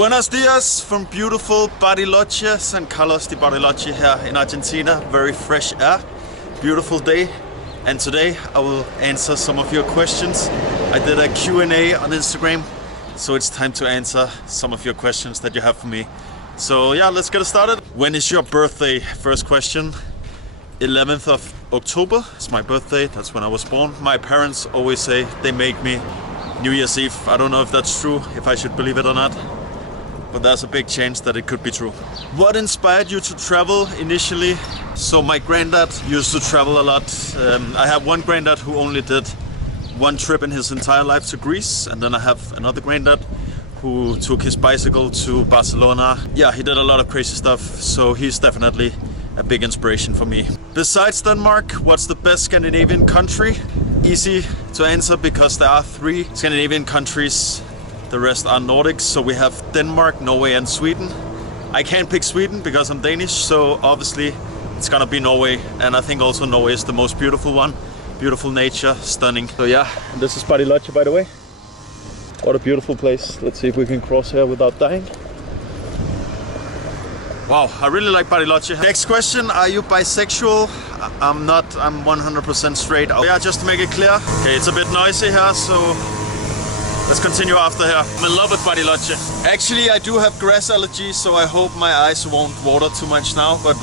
Buenos dias from beautiful Bariloche, San Carlos de Bariloche here in Argentina. Very fresh air, beautiful day. And today I will answer some of your questions. I did a Q&A on Instagram, so it's time to answer some of your questions that you have for me. So yeah, let's get started. When is your birthday? First question. 11th of October is my birthday. That's when I was born. My parents always say they make me New Year's Eve. I don't know if that's true, if I should believe it or not, but there's a big chance that it could be true. What inspired you to travel initially? So my granddad used to travel a lot. I have one granddad who only did one trip in his entire life to Greece, and then I have another granddad who took his bicycle to Barcelona. Yeah, he did a lot of crazy stuff, so he's definitely a big inspiration for me. Besides Denmark, what's the best Scandinavian country? Easy to answer because there are 3 Scandinavian countries. The rest are Nordics, so we have Denmark, Norway and Sweden. I can't pick Sweden because I'm Danish, so obviously it's gonna be Norway. And I think also Norway is the most beautiful one. Beautiful nature, stunning. So yeah, this is Bariloche, by the way. What a beautiful place. Let's see if we can cross here without dying. Wow, I really like Bariloche. Next question, are you bisexual? I'm not, I'm 100% straight. Yeah, just to make it clear. Okay, it's a bit noisy here, so let's continue after here. I'm in love with Bariloche. Actually, I do have grass allergies, so I hope my eyes won't water too much now, but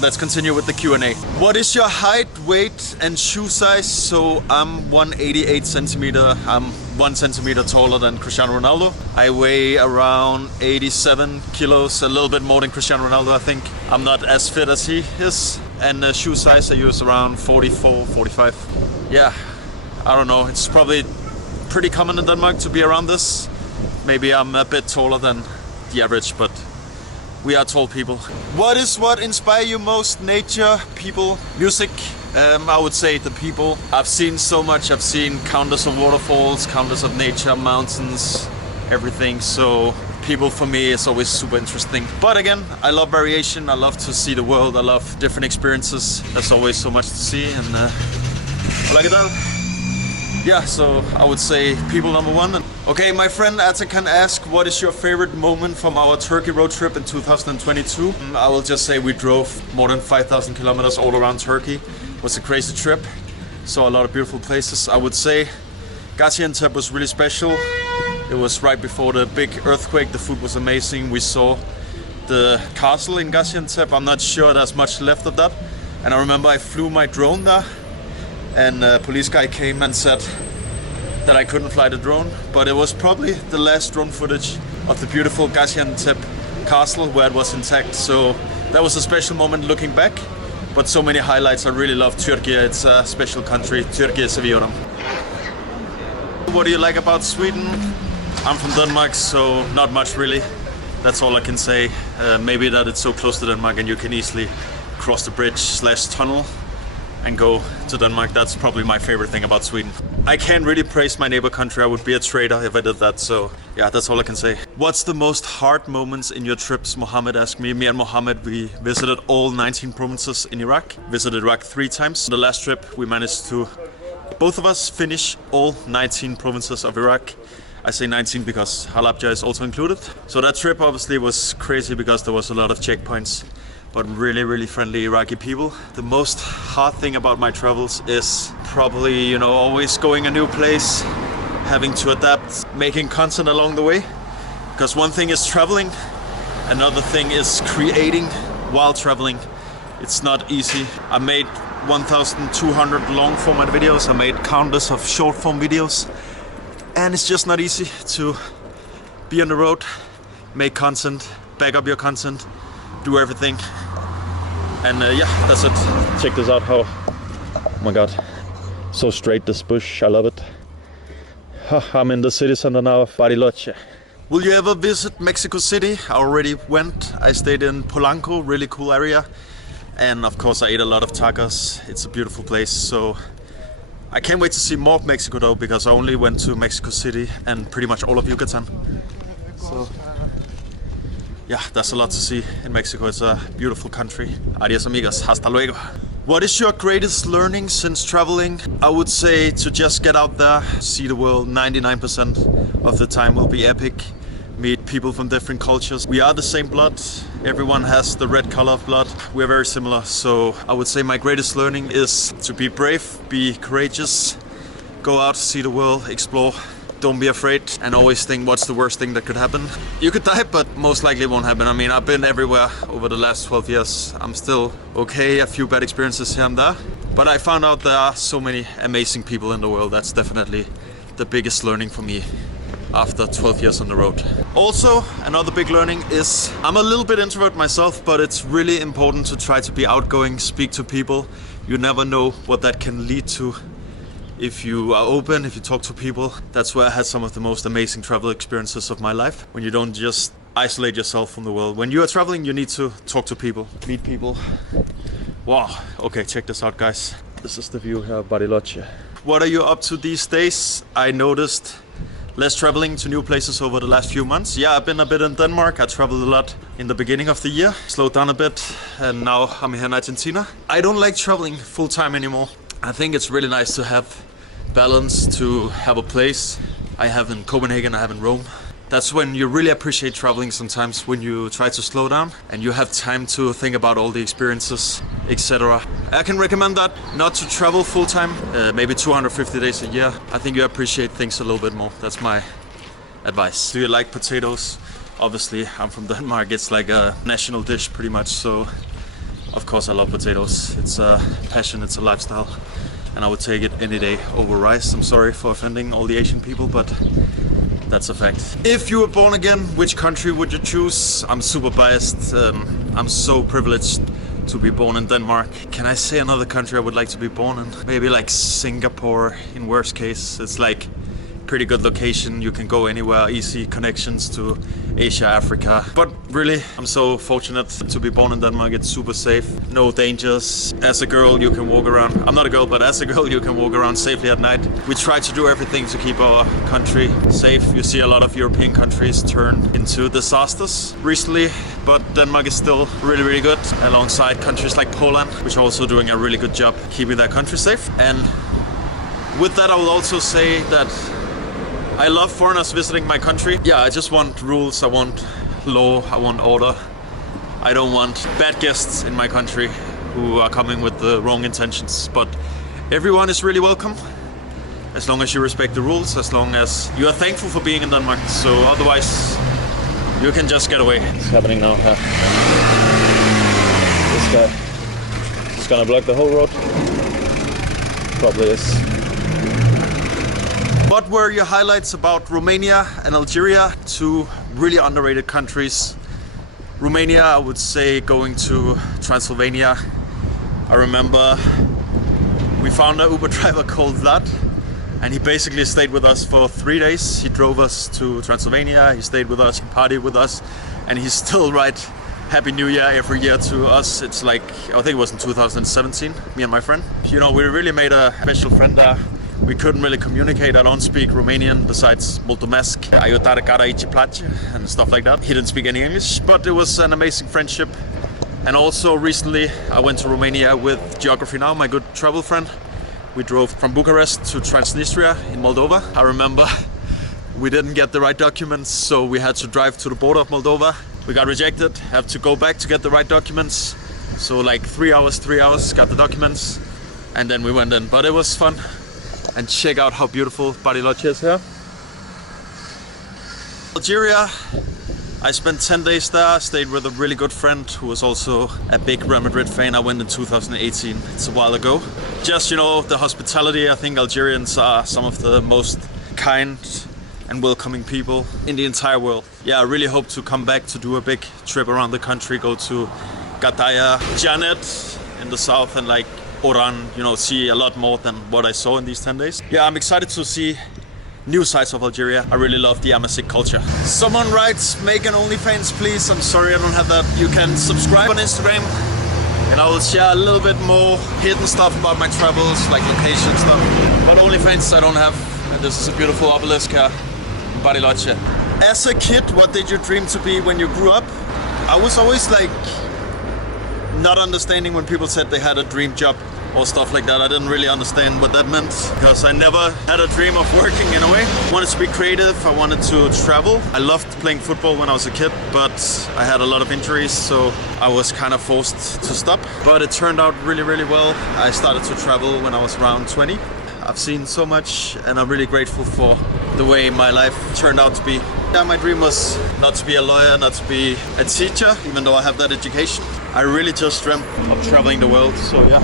let's continue with the Q&A. What is your height, weight and shoe size? So I'm 188 centimeter. I'm 1 centimeter taller than Cristiano Ronaldo. I weigh around 87 kilos, a little bit more than Cristiano Ronaldo, I think. I'm not as fit as he is. And the shoe size I use around 44, 45. Yeah, I don't know. It's probably pretty common in Denmark to be around this. Maybe I'm a bit taller than the average, but we are tall people. What inspire you most? Nature, people, music? I would say the people. I've seen so much. I've seen countless of waterfalls, countless of nature, mountains, everything. So people for me is always super interesting. But again, I love variation. I love to see the world. I love different experiences. There's always so much to see. And like it all. Yeah, so I would say people number 1. Okay, my friend Atakan asked, what is your favorite moment from our Turkey road trip in 2022? I will just say we drove more than 5,000 kilometers all around Turkey. It was a crazy trip. Saw a lot of beautiful places. I would say Gaziantep was really special. It was right before the big earthquake. The food was amazing. We saw the castle in Gaziantep. I'm not sure there's much left of that. And I remember I flew my drone there. And a police guy came and said that I couldn't fly the drone, but it was probably the last drone footage of the beautiful Gaziantep castle where it was intact. So that was a special moment looking back, but so many highlights. I really love Turkey. It's a special country. Turkey is seviyorum. What do you like about Sweden? I'm from Denmark, so not much really. That's all I can say. Maybe that it's so close to Denmark and you can easily cross the bridge/tunnel and go to Denmark. That's probably my favorite thing about Sweden. I can't really praise my neighbor country. I would be a traitor if I did that. So yeah, that's all I can say. What's the most hard moments in your trips? Mohammed asked me. Me and Mohammed, we visited all 19 provinces in Iraq. Visited Iraq 3 times. The last trip we managed to, both of us, finish all 19 provinces of Iraq. I say 19 because Halabja is also included. So that trip obviously was crazy because there was a lot of checkpoints, but really, really friendly Iraqi people. The most hard thing about my travels is probably, you know, always going a new place, having to adapt, making content along the way. Because one thing is traveling, another thing is creating while traveling. It's not easy. I made 1,200 long format videos. I made countless of short form videos. And it's just not easy to be on the road, make content, back up your content, do everything. And yeah, that's it. Check this out, how, oh my god, so straight this bush, I love it. I'm in the city center now of Bariloche. Will you ever visit Mexico City? I already went. I stayed in Polanco, really cool area. And of course I ate a lot of tacos. It's a beautiful place. So I can't wait to see more of Mexico though, because I only went to Mexico City and pretty much all of Yucatan. So yeah, there's a lot to see in Mexico. It's a beautiful country. Adios amigos, hasta luego. What is your greatest learning since traveling? I would say to just get out there, see the world. 99% of the time will be epic. meet people from different cultures. We are the same blood. Everyone has the red color of blood. We're very similar. So I would say my greatest learning is to be brave, be courageous, go out, see the world, explore. Don't be afraid and always think what's the worst thing that could happen. You could die, but most likely it won't happen. I mean, I've been everywhere over the last 12 years. I'm still okay, a few bad experiences here and there. But I found out there are so many amazing people in the world. That's definitely the biggest learning for me after 12 years on the road. Also, another big learning is I'm a little bit introvert myself, but it's really important to try to be outgoing, speak to people. You never know what that can lead to. If you are open, if you talk to people, that's where I had some of the most amazing travel experiences of my life. When you don't just isolate yourself from the world. When you are traveling, you need to talk to people, meet people. Wow, okay, check this out, guys. This is the view here of Bariloche. What are you up to these days? I noticed less traveling to new places over the last few months. Yeah, I've been a bit in Denmark. I traveled a lot in the beginning of the year, slowed down a bit, and now I'm here in Argentina. I don't like traveling full time anymore. I think it's really nice to have balance, to have a place. I have in Copenhagen, I have in Rome. That's when you really appreciate traveling sometimes, when you try to slow down and you have time to think about all the experiences, etc. I can recommend that, not to travel full time, maybe 250 days a year. I think you appreciate things a little bit more. That's my advice. Do you like potatoes? Obviously, I'm from Denmark. It's like a national dish pretty much, so of course I love potatoes. It's a passion, it's a lifestyle. And I would take it any day over rice. I'm sorry for offending all the Asian people, but that's a fact. If you were born again, which country would you choose? I'm super biased. I'm so privileged to be born in Denmark. Can I say another country I would like to be born in? Maybe like Singapore in worst case. It's like pretty good location. You can go anywhere, easy connections to Asia, Africa. But really, I'm so fortunate to be born in Denmark. It's super safe, no dangers. As a girl, you can walk around. I'm not a girl, but as a girl, you can walk around safely at night. We try to do everything to keep our country safe. You see a lot of European countries turn into disasters recently, but Denmark is still really, really good, alongside countries like Poland, which are also doing a really good job keeping their country safe. And with that, I will also say that I love foreigners visiting my country. Yeah, I just want rules, I want law, I want order. I don't want bad guests in my country who are coming with the wrong intentions. But everyone is really welcome, as long as you respect the rules, as long as you are thankful for being in Denmark. So otherwise, you can just get away. It's happening now. This guy is gonna block the whole road. Probably is. What were your highlights about Romania and Algeria, two really underrated countries? Romania, I would say going to Transylvania. I remember we found an Uber driver called Vlad, and he basically stayed with us for 3 days. He drove us to Transylvania, he stayed with us, he partied with us, and he still writes Happy New Year every year to us. It's like, I think it was in 2017, me and my friend. You know, we really made a special friend there. We couldn't really communicate. I don't speak Romanian besides mulțumesc, aiutare care aici place, and stuff like that. He didn't speak any English, but it was an amazing friendship. And also recently I went to Romania with Geography Now, my good travel friend. We drove from Bucharest to Transnistria in Moldova. I remember we didn't get the right documents, so we had to drive to the border of Moldova. We got rejected, have to go back to get the right documents. So like 3 hours, got the documents, and then we went in. But it was fun. And check out how beautiful Bariloche is here. Algeria, I spent 10 days there, stayed with a really good friend who was also a big Real Madrid fan. I went in 2018, it's a while ago. Just, you know, the hospitality, I think Algerians are some of the most kind and welcoming people in the entire world. Yeah, I really hope to come back to do a big trip around the country, go to Gataya, Janet in the south, and like Oran, you know, see a lot more than what I saw in these 10 days. Yeah, I'm excited to see new sides of Algeria. I really love the Amazigh culture. Someone writes, make an OnlyFans please. I'm sorry I don't have that. You can subscribe on Instagram and I will share a little bit more hidden stuff about my travels, like location stuff. But OnlyFans I don't have. And this is a beautiful obelisk here in Bariloche. As a kid, what did you dream to be when you grew up? I was always like not understanding when people said they had a dream job. or stuff like that. I didn't really understand what that meant because I never had a dream of working in a way. I wanted to be creative, I wanted to travel. I loved playing football when I was a kid, but I had a lot of injuries, so I was kind of forced to stop. But it turned out really, really well. I started to travel when I was around 20. I've seen so much and I'm really grateful for the way my life turned out to be. Yeah, my dream was not to be a lawyer, not to be a teacher, even though I have that education. I really just dreamt of traveling the world, so yeah.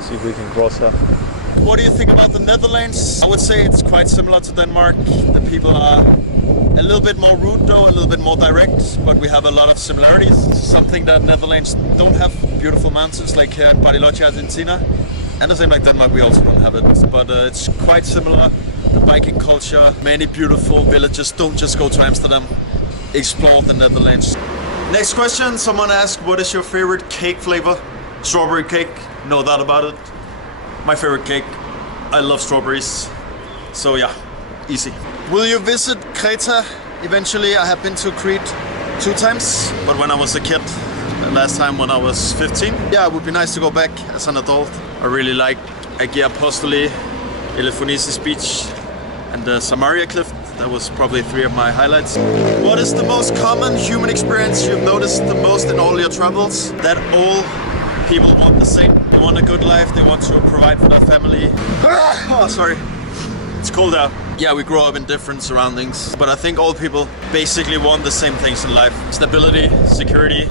See if we can cross here. What do you think about the Netherlands? I would say it's quite similar to Denmark. The people are a little bit more rude though, a little bit more direct, but we have a lot of similarities. Something that Netherlands don't have beautiful mountains like here in Bariloche, Argentina. And the same like Denmark, we also don't have it, but it's quite similar. The biking culture, many beautiful villages. Don't just go to Amsterdam, explore the Netherlands. Next question, someone asked, what is your favorite cake flavor? Strawberry cake, no doubt about it. My favorite cake, I love strawberries. So yeah, easy. Will you visit Creta eventually? I have been to Crete 2 times, but when I was a kid, last time when I was 15. Yeah, it would be nice to go back as an adult. I really like Agia Apostoli, Elefonisis Beach, and the Samaria Cliff. That was probably 3 of my highlights. What is the most common human experience you've noticed the most in all your travels? That all people want the same. They want a good life, they want to provide for their family. Oh, sorry. It's cold out. Yeah, we grow up in different surroundings, but I think all people basically want the same things in life. Stability, security,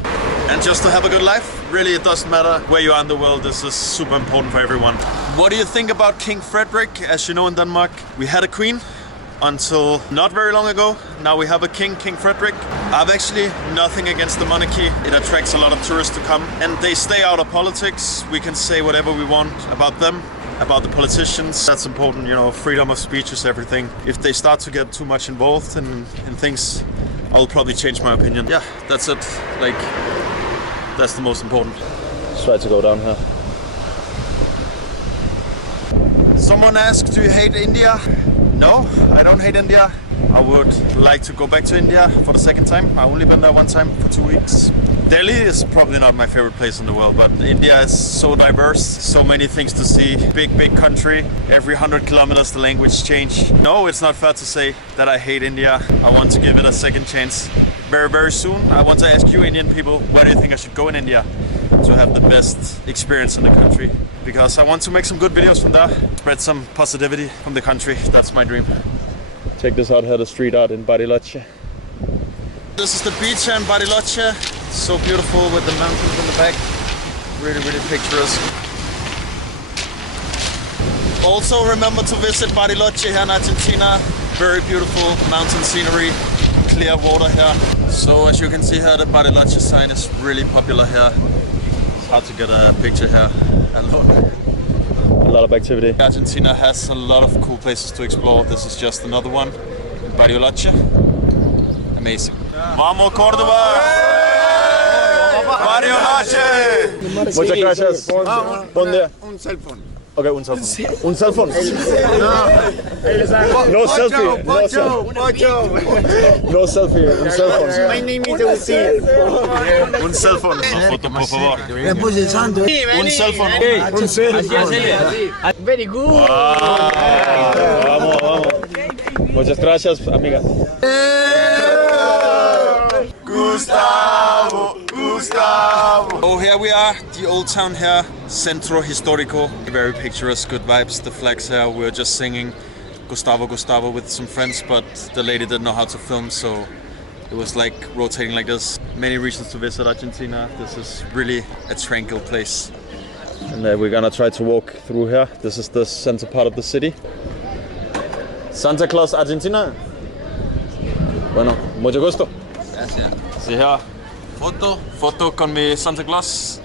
and just to have a good life. Really, it doesn't matter where you are in the world, this is super important for everyone. What do you think about King Frederick? As you know, in Denmark, we had a queen until not very long ago. Now we have a king, King Frederick. I've actually nothing against the monarchy. It attracts a lot of tourists to come, and they stay out of politics. We can say whatever we want about them, about the politicians. That's important, you know, freedom of speech is everything. If they start to get too much involved in things, I'll probably change my opinion. Yeah, that's it. Like, that's the most important. Try to go down here. Someone asked, do you hate India? No, I don't hate India. I would like to go back to India for the second time. I've only been there 1 time for 2 weeks. Delhi is probably not my favorite place in the world, but India is so diverse, so many things to see. Big country. Every 100 kilometers the language change. No, it's not fair to say that I hate India. I want to give it a second chance very soon. I want to ask you Indian people, where do you think I should go in India to have the best experience in the country? Because I want to make some good videos from there, spread some positivity from the country. That's my dream. Check this out here, the street art in Bariloche. This is the beach here in Bariloche. So beautiful with the mountains in the back. Really picturesque. Also remember to visit Bariloche here in Argentina. Very beautiful mountain scenery, clear water here. So as you can see here, the Bariloche sign is really popular here. It's hard to get a picture here alone. A lot of activity. Argentina has a lot of cool places to explore. This is just another one in Bariloche. Amazing. Vamos Córdoba! Bariloche! Muchas gracias. Buen día. Un cell phone. Okay, un cell phone. Un cell phone. No selfie. No selfie. Un cell phone. My name is Uzi. Un cell phone. Una foto, por favor. Le puse el santo. Un cell phone. Un cell phone. Very good. Vamos. Muchas gracias, amiga. Gustavo! Oh, here we are, the old town here, Centro Histórico. Very picturesque, good vibes, the flags here. We were just singing Gustavo with some friends, but the lady didn't know how to film, so it was like rotating like this. Many reasons to visit Argentina. This is really a tranquil place. And we're gonna try to walk through here. This is the center part of the city. Santa Claus, Argentina. Bueno, mucho gusto. Gracias. See here. Foto. Foto con mi Santa Claus.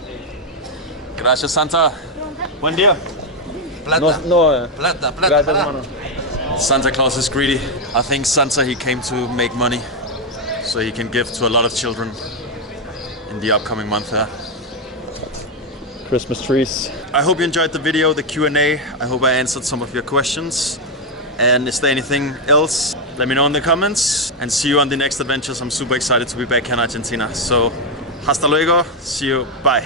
Gracias, Santa. Buen día. Plata. No, Plata. gracias, hermano. Santa Claus is greedy. I think Santa, he came to make money so he can give to a lot of children in the upcoming month here. Christmas trees. I hope you enjoyed the video, the Q&A. I hope I answered some of your questions. And is there anything else? Let me know in the comments and see you on the next adventures. I'm super excited to be back in Argentina. So, hasta luego. See you. Bye.